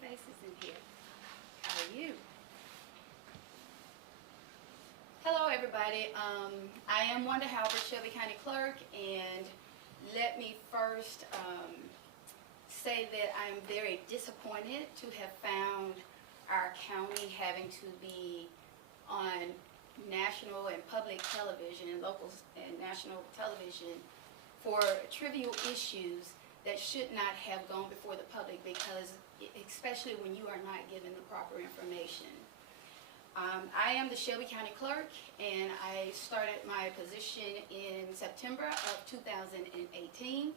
faces in here. How are you? Hello, everybody. I am Wanda Halbert, Shelby County Clerk, and let me first say that I am very disappointed to have found our county having to be on national and public television and local and national television for trivial issues that should not have gone before the public, because especially when you are not given the proper information. I am the Shelby County Clerk, and I started my position in September of 2018.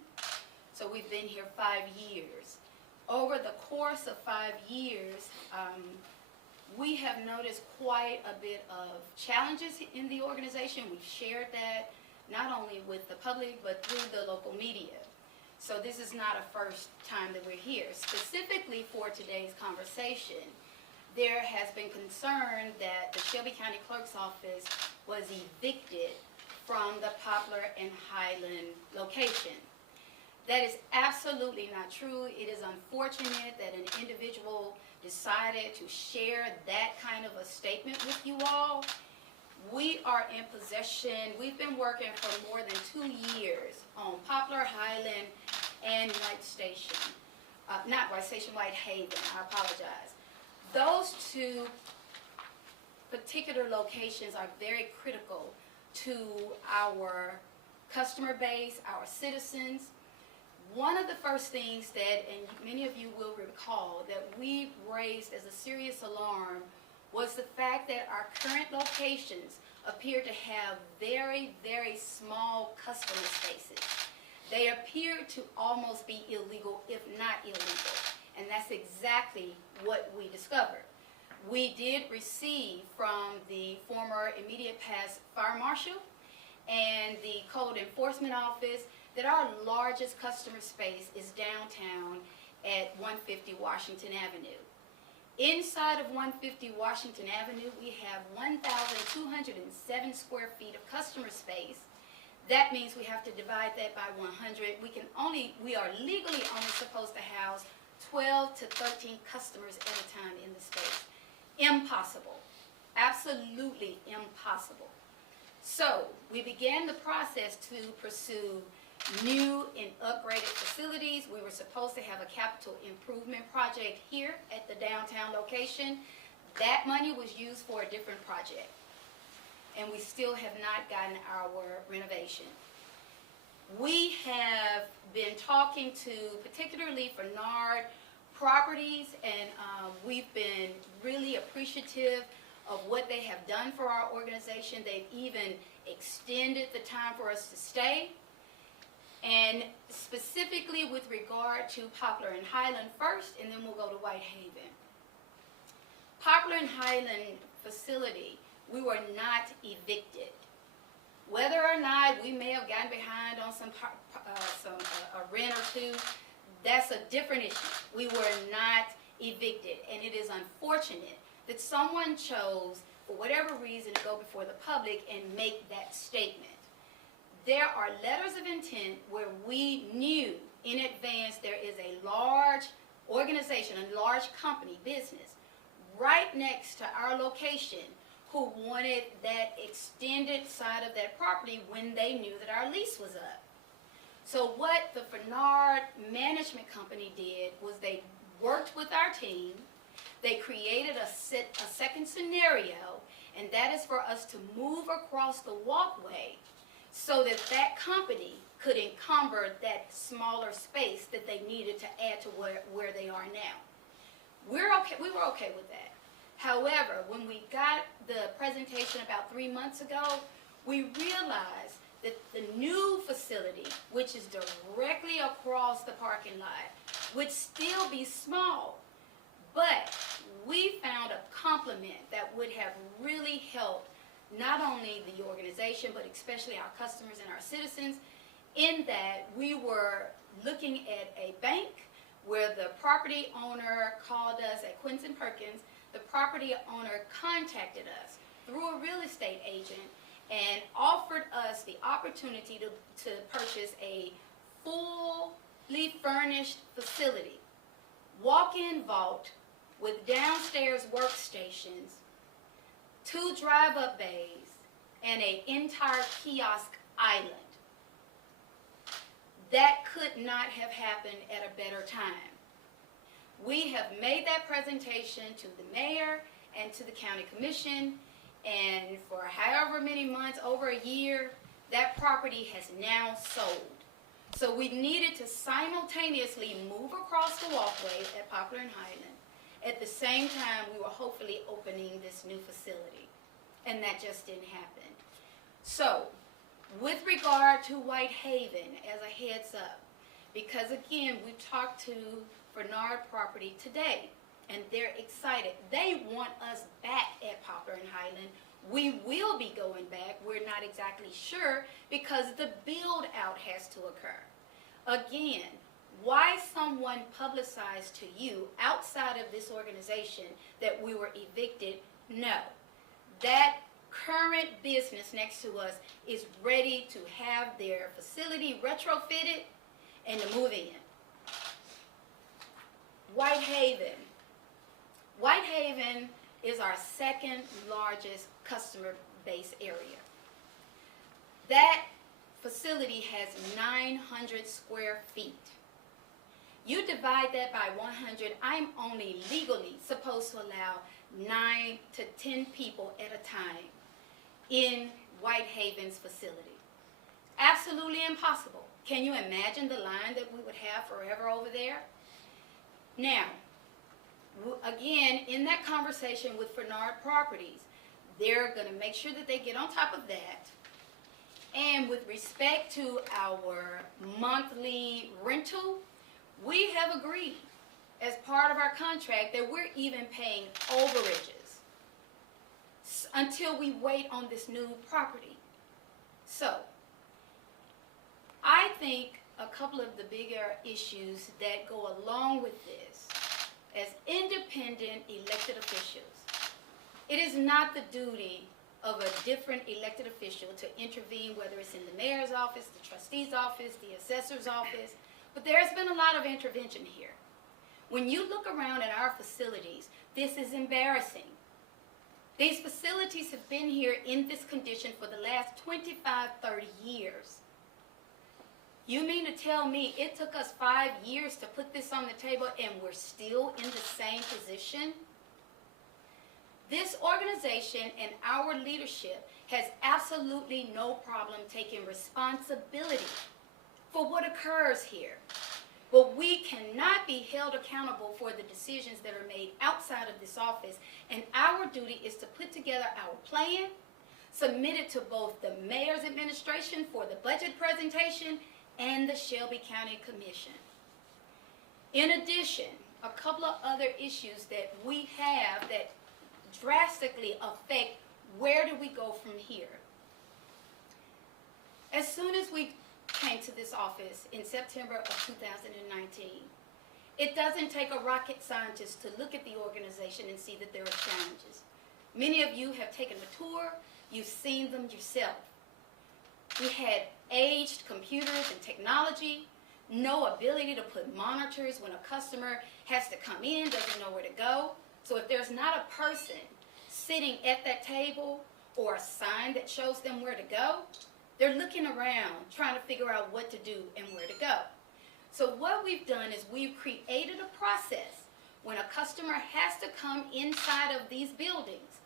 So we've been here 5 years. Over the course of 5 years, we have noticed quite a bit of challenges in the organization. We've shared that not only with the public, but through the local media. So this is not a first time that we're here. Specifically for today's conversation, there has been concern that the Shelby County Clerk's Office was evicted from the Poplar and Highland location. That is absolutely not true. It is unfortunate that an individual decided to share that kind of a statement with you all. We are in possession. We've been working for more than 2 years on Poplar, Highland, and White Station. Not White Station, White Haven, I apologize. Those two particular locations are very critical to our customer base, our citizens. One of the first things that, and many of you will recall, that we raised as a serious alarm was the fact that our current locations appear to have very, very small customer spaces. They appear to almost be illegal, if not illegal. And that's exactly what we discovered. We did receive from the former immediate past fire marshal and the code enforcement office that our largest customer space is downtown at 150 Washington Avenue. Inside of 150 Washington Avenue, we have 1,207 square feet of customer space. That means we have to divide that by 100. We are legally only supposed to house 12 to 13 customers at a time in the space. Impossible. Absolutely impossible. So we began the process to pursue new and upgraded facilities. We were supposed to have a capital improvement project here at the downtown location. That money was used for a different project, and we still have not gotten our renovation. We have been talking to particularly Fernard Properties, and we've been really appreciative of what they have done for our organization. They've even extended the time for us to stay. And specifically with regard to Poplar and Highland first, and then we'll go to White Haven. Poplar and Highland facility, we were not evicted. Whether or not we may have gotten behind on a rent or two, that's a different issue. We were not evicted, and it is unfortunate that someone chose, for whatever reason, to go before the public and make that statement. There are letters of intent where we knew in advance there is a large organization, a large company, business, right next to our location who wanted that extended side of that property when they knew that our lease was up. So what the Fernard Management Company did was they worked with our team. They created a second scenario, and that is for us to move across the walkway so that that company could encumber that smaller space that they needed to add to where they are now. We were okay with that. However, when we got the presentation about 3 months ago, we realized that the new facility, which is directly across the parking lot, would still be small, but we found a complement that would have really helped not only the organization, but especially our customers and our citizens, in that we were looking at a bank where the property owner called us at Quinton Perkins. The property owner contacted us through a real estate agent and offered us the opportunity to purchase a fully furnished facility walk-in vault with downstairs workstations, 2 drive-up bays, and an entire kiosk island. That could not have happened at a better time. We have made that presentation to the mayor and to the county commission, and for however many months, over a year, that property has now sold. So we needed to simultaneously move across the walkway at Poplar and Highland. At the same time, we were hopefully opening this new facility, and that just didn't happen. So, with regard to Whitehaven, as a heads up, because again, we talked to Bernard Property today, and they're excited. They want us back at Poplar and Highland. We will be going back. We're not exactly sure because the build out has to occur. Again, why someone publicized to you outside of this organization that we were evicted? No. That current business next to us is ready to have their facility retrofitted and to move in. Whitehaven. Whitehaven is our second largest customer base area. That facility has 900 square feet. You divide that by 100, I'm only legally supposed to allow 9 to 10 people at a time in Whitehaven's facility. Absolutely impossible. Can you imagine the line that we would have forever over there? Now, again, in that conversation with Bernard Properties, they're going to make sure that they get on top of that. And with respect to our monthly rental, we have agreed as part of our contract that we're even paying overages until we wait on this new property. So, I think a couple of the bigger issues that go along with this, as independent elected officials, it is not the duty of a different elected official to intervene, whether it's in the mayor's office, the trustee's office, the assessor's office, but there's been a lot of intervention here. When you look around at our facilities, this is embarrassing. These facilities have been here in this condition for the last 25, 30 years. You mean to tell me it took us 5 years to put this on the table and we're still in the same position? This organization and our leadership has absolutely no problem taking responsibility for what occurs here. But we cannot be held accountable for the decisions that are made outside of this office, and our duty is to put together our plan, submit it to both the mayor's administration for the budget presentation and the Shelby County Commission. In addition, a couple of other issues that we have that drastically affect where do we go from here. As soon as we came to this office in September of 2019, it doesn't take a rocket scientist to look at the organization and see that there are challenges. Many of you have taken a tour, you've seen them yourself. We had aged computers and technology, no ability to put monitors when a customer has to come in, doesn't know where to go. So if there's not a person sitting at that table or a sign that shows them where to go, they're looking around trying to figure out what to do and where to go. So what we've done is we've created a process. When a customer has to come inside of these buildings,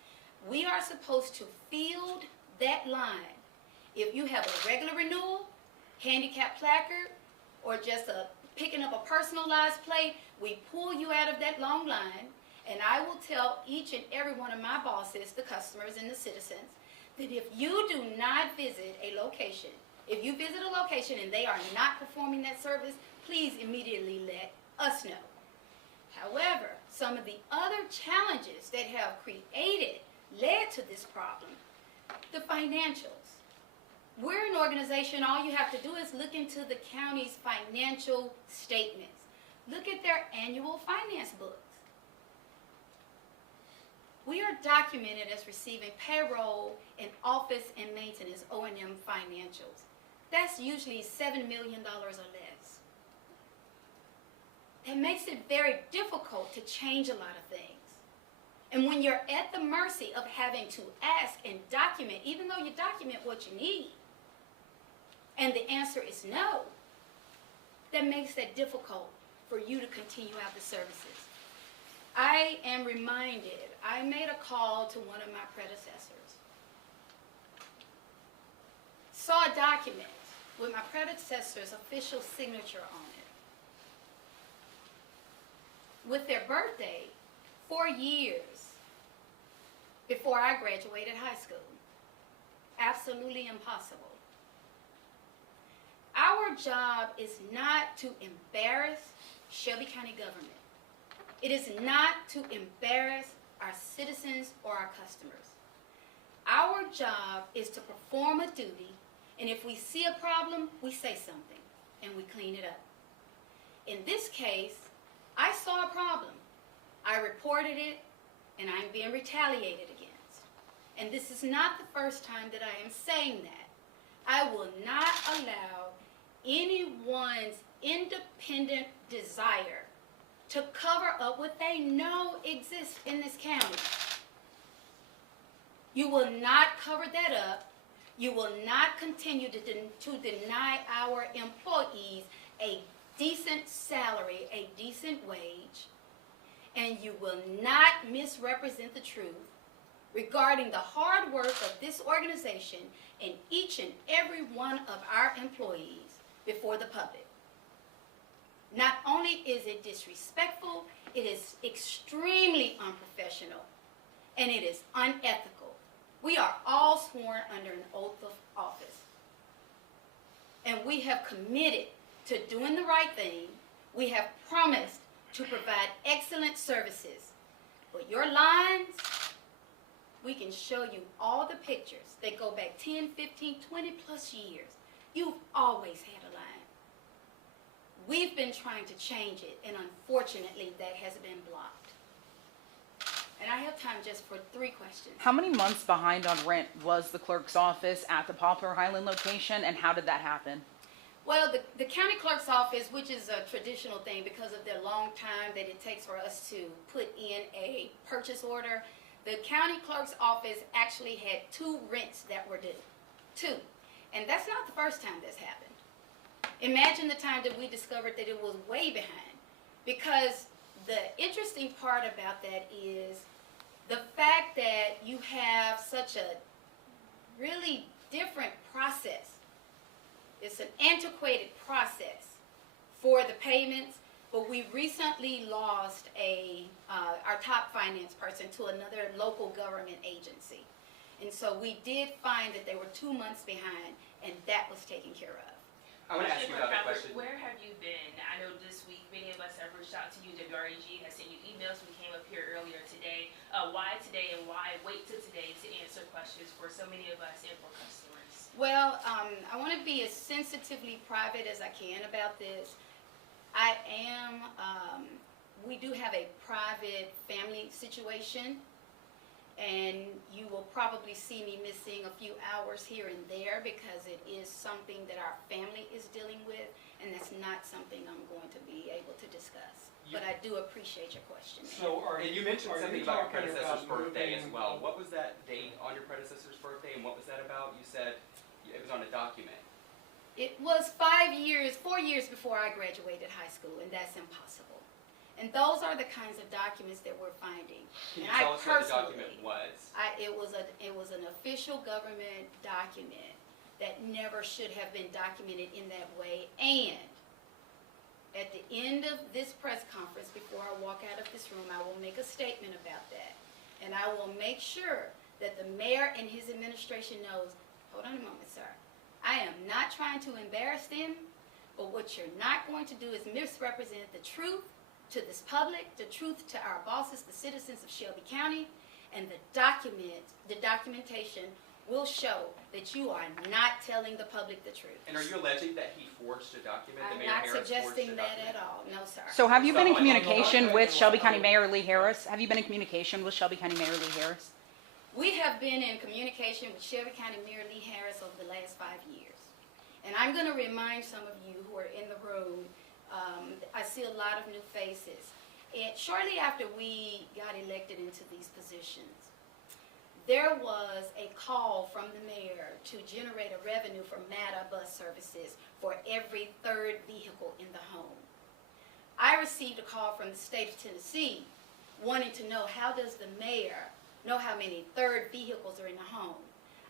we are supposed to field that line. If you have a regular renewal, handicap placard, or just picking up a personalized plate, we pull you out of that long line, and I will tell each and every one of my bosses, the customers and the citizens, that if you do not visit a location, if you visit a location and they are not performing that service, please immediately let us know. However, some of the other challenges that have led to this problem, the financials. We're an organization, all you have to do is look into the county's financial statements. Look at their annual finance books. We are documented as receiving payroll and office and maintenance O&M financials. That's usually $7 million or less. that makes it very difficult to change a lot of things. And when you're at the mercy of having to ask and document, even though you document what you need, and the answer is no, that makes that difficult for you to continue out the services. I am reminded, I made a call to one of my predecessors, saw a document with my predecessor's official signature on it, with their birthday 4 years before I graduated high school. Absolutely impossible. Our job is not to embarrass Shelby County government. It is not to embarrass our citizens or our customers. Our job is to perform a duty, and if we see a problem, we say something, and we clean it up. In this case, I saw a problem. I reported it, and I'm being retaliated against. And this is not the first time that I am saying that. I will not allow anyone's independent desire to cover up what they know exists in this county. You will not cover that up. You will not continue to deny our employees a decent salary, a decent wage, and you will not misrepresent the truth regarding the hard work of this organization and each and every one of our employees before the public. Not only is it disrespectful, it is extremely unprofessional, and it is unethical. We are all sworn under an oath of office, and we have committed to doing the right thing. We have promised to provide excellent services. But your lines, we can show you all the pictures that go back 10, 15, 20 plus years. You've always had a line. We've been trying to change it, and unfortunately that has been blocked. And I have time just for 3 questions. How many months behind on rent was the clerk's office at the Poplar Highland location, and how did that happen? Well, the county clerk's office, which is a traditional thing because of the long time that it takes for us to put in a purchase order, the county clerk's office actually had 2 rents that were due. 2. And that's not the first time this happened. Imagine the time that we discovered that it was way behind. Because the interesting part about that is the fact that you have such a really different process. It's an antiquated process for the payments, but we recently lost our top finance person to another local government agency. And so we did find that they were 2 months behind, and that was taken care of. I want to ask you another question. Where have you been? I know this week many of us have reached out to you. WREG has sent you emails. We came up here earlier today. Why today, and why wait till today to answer questions for so many of us and for customers? Well, I want to be as sensitively private as I can about this. We do have a private family situation, and you will probably see me missing a few hours here and there because it is something that our family is dealing with, and that's not something I'm going to be able to discuss. But I do appreciate your question. And you mentioned something about your predecessor's birthday as well. What was that date on your predecessor's birthday, and what was that about? You said it was on a document. It was 4 years before I graduated high school, and that's impossible. And those are the kinds of documents that we're finding. Can you tell us what the document was? It was an official government document that never should have been documented in that way. And at the end of this press conference, before I walk out of this room, I will make a statement about that. And I will make sure that the mayor and his administration knows, hold on a moment, sir. I am not trying to embarrass them, but what you're not going to do is misrepresent the truth to this public, the truth to our bosses, the citizens of Shelby County, and the documentation will show that you are not telling the public the truth. And are you alleging that he forged a document? I'm not suggesting that at all. No, sir. So have you been in communication with Shelby County Mayor Lee Harris? Have you been in communication with Shelby County Mayor Lee Harris? We have been in communication with Shelby County Mayor Lee Harris over the last 5 years. And I'm going to remind some of you who are in the room I see a lot of new faces. And shortly after we got elected into these positions, there was a call from the mayor to generate a revenue for MATA bus services for every third vehicle in the home. I received a call from the state of Tennessee wanting to know, how does the mayor know how many third vehicles are in the home?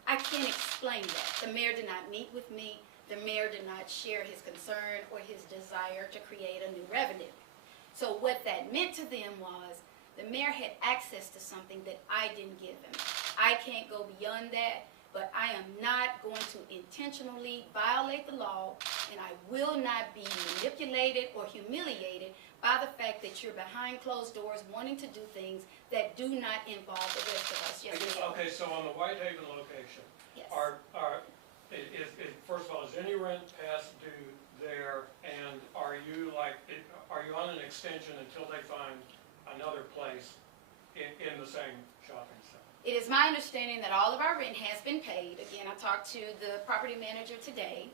I can't explain that. The mayor did not meet with me. The mayor did not share his concern or his desire to create a new revenue. So what that meant to them was the mayor had access to something that I didn't give him. I can't go beyond that, but I am not going to intentionally violate the law, and I will not be manipulated or humiliated by the fact that you're behind closed doors wanting to do things that do not involve the rest of us. Yes, ma'am. Okay, so on the Whitehaven location, Yes. first of all, is any rent past due there, and are you on an extension until they find another place in the same shopping center? It is my understanding that all of our rent has been paid. Again, I talked to the property manager today,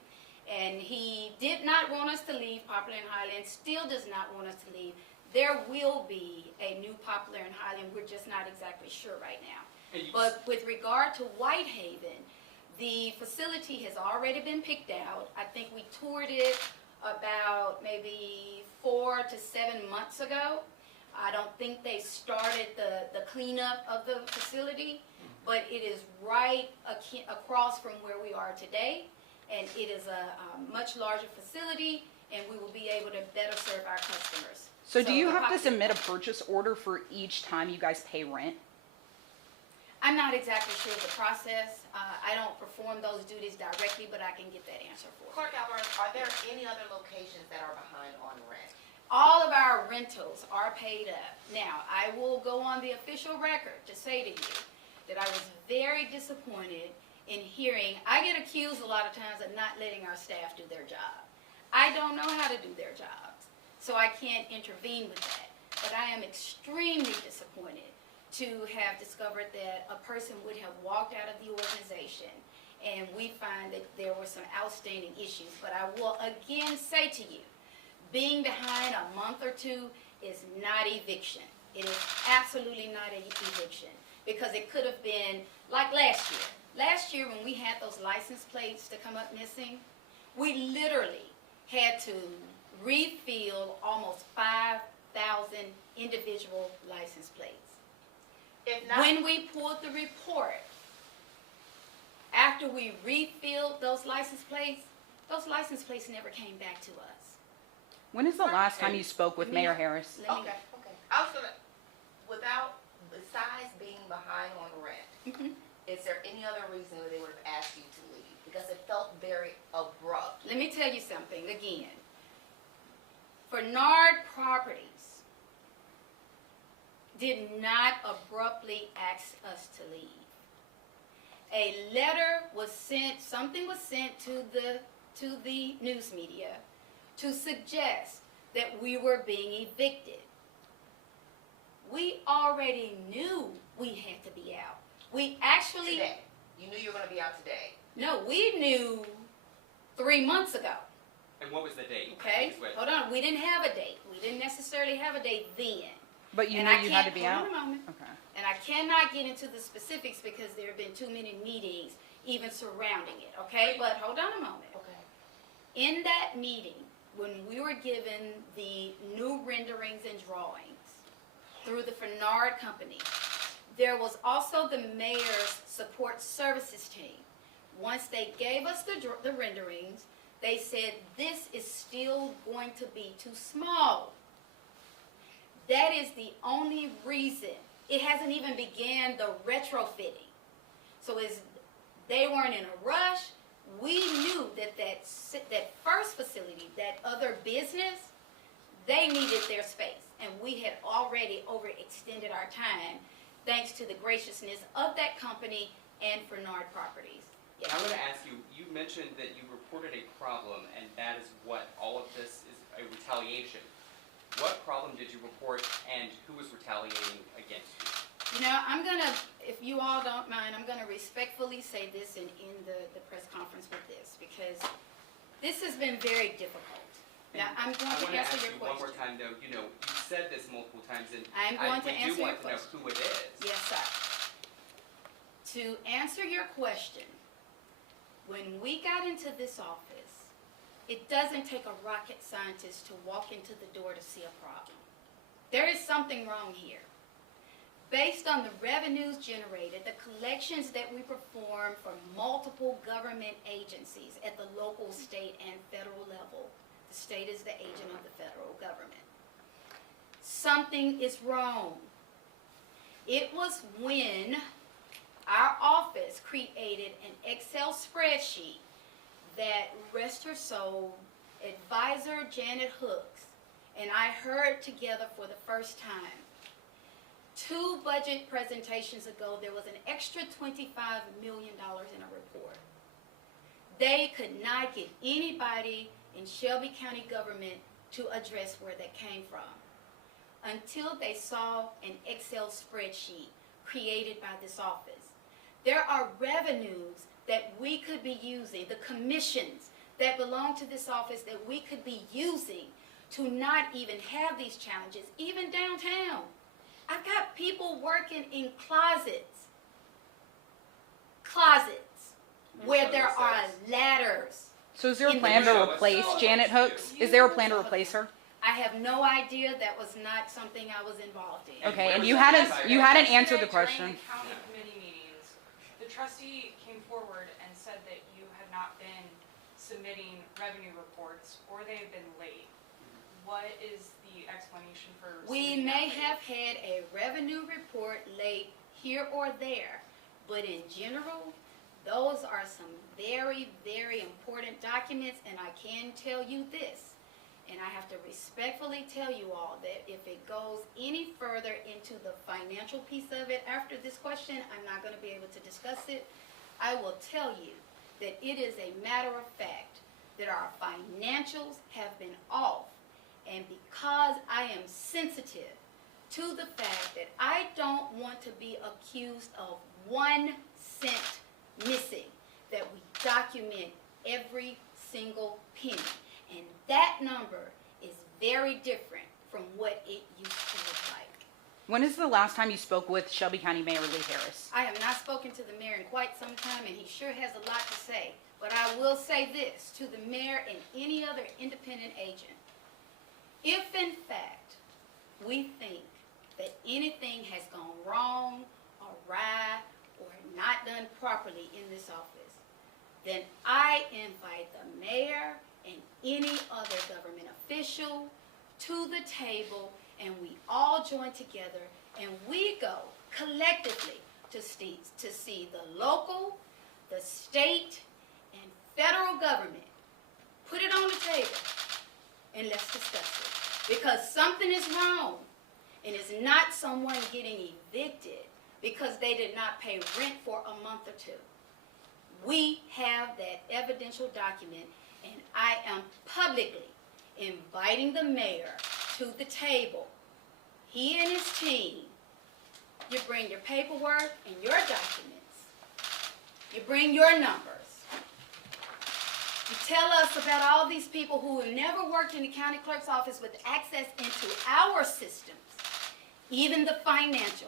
and he did not want us to leave Poplar and Highland, still does not want us to leave. There will be a new Poplar and Highland, we're just not exactly sure right now. And you- But with regard to Whitehaven, the facility has already been picked out. I think we toured it about maybe 4 to 7 months ago. I don't think they started the cleanup of the facility, but it is right across from where we are today, and it is a much larger facility, and we will be able to better serve our customers. So do you the have to pop- submit a purchase order for each time you guys pay rent? I'm not exactly sure of the process. I don't perform those duties directly, but I can get that answer for you. Clerk Halbert, are there any other locations that are behind on rent? All of our rentals are paid up. Now, I will go on the official record to say to you that I was very disappointed in hearing, I get accused a lot of times of not letting our staff do their job. I don't know how to do their jobs, so I can't intervene with that. But I am extremely disappointed to have discovered that a person would have walked out of the organization, and we find that there were some outstanding issues. But I will again say to you, being behind a month or two is not eviction. It is absolutely not an eviction, because it could have been like last year. Last year when we had those license plates to come up missing, we literally had to refill almost 5,000 individual license plates. If not, When we pulled the report, after we refilled those license plates never came back to us. When is the last time you spoke with Mayor Harris? Let me- okay. I was gonna, besides being behind on rent, Mhm. is there any other reason that they would have asked you to leave? Because it felt very abrupt. Let me tell you something again. Bernard Properties did not abruptly ask us to leave. A letter was sent, something was sent to the news media to suggest that we were being evicted. We already knew we had to be out. We actually, Today. You knew you were gonna be out today. no, we knew 3 months ago. And what was the date? Okay, Just wait. hold on. We didn't have a date. We didn't necessarily have a date then. But you And knew I you had to can't- be out? Hold on a moment. Okay. And I cannot get into the specifics because there have been too many meetings even surrounding it, okay? But hold on a moment. Okay. In that meeting, when we were given the new renderings and drawings through the Fernard Company, there was also the mayor's support services team. Once they gave us the renderings, they said, this is still going to be too small. That is the only reason. It hasn't even began the retrofitting. So they weren't in a rush. We knew that first facility, that other business, they needed their space. And we had already overextended our time thanks to the graciousness of that company and Fernard Properties. Yes. I want to ask you, you mentioned that you reported a problem, and that is what all of this is a retaliation. What problem did you report, and who was retaliating against you? You know, I'm gonna, if you all don't mind, I'm gonna respectfully say this and end the press conference with this, because this has been very difficult. Now, I'm going to answer your I want to ask you one more question. time, though, you know, you've said this multiple times, and I'm going to answer your we do want to know who it is. Yes, sir. To answer your question, when we got into this office, it doesn't take a rocket scientist to walk into the door to see a problem. There is something wrong here. Based on the revenues generated, the collections that we perform for multiple government agencies at the local, state, and federal level, the state is the agent of the federal government. Something is wrong. It was when our office created an Excel spreadsheet that, rest her soul, advisor Janet Hooks and I heard together for the first time. 2 budget presentations ago, there was an extra $25 million in a report. They could not get anybody in Shelby County government to address where that came from until they saw an Excel spreadsheet created by this office. There are revenues that we could be using, the commissions that belong to this office that we could be using to not even have these challenges, even downtown. I've got people working in closets where there are ladders. So is there a In plan the- to replace Janet Hooks? Is there a plan to replace her? I have no idea. That was not something I was involved in. Okay, where and was you that hadn't decided? answered the During question. the county committee meetings, the trustee came forward and said that you had not been submitting revenue reports or they had been late. What is the explanation for We submitting may that late? have had a revenue report late here or there, but in general, those are some very, very important documents, and I can tell you this, and I have to respectfully tell you all that if it goes any further into the financial piece of it after this question, I'm not going to be able to discuss it. I will tell you that it is a matter of fact that our financials have been off. And because I am sensitive to the fact that I don't want to be accused of 1 cent missing, that we document every single penny. And that number is very different from what it used to look like. When is the last time you spoke with Shelby County Mayor Lee Harris? I have not spoken to the mayor in quite some time, and he sure has a lot to say. But I will say this to the mayor and any other independent agent. If in fact we think that anything has gone wrong, awry, or not done properly in this office, then I invite the mayor and any other government official to the table, and we all join together and we go collectively to see the local, the state, and federal government. Put it on the table and let's discuss it. Because something is wrong, and it's not someone getting evicted because they did not pay rent for a month or 2. We have that evidential document, and I am publicly inviting the mayor to the table. He and his team, you bring your paperwork and your documents. You bring your numbers. You tell us about all these people who have never worked in the county clerk's office with access into our systems, even the financials.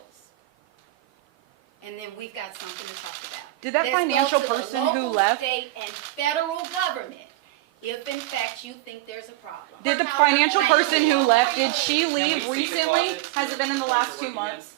And then we've got something to talk about. Did that Let's go financial to the person who local, left, state, and federal government, if in fact you think there's a problem. did the How financial are person you? who left, did she Can we leave see the recently? closet? Has it been in the Where last you're 2 working in? months?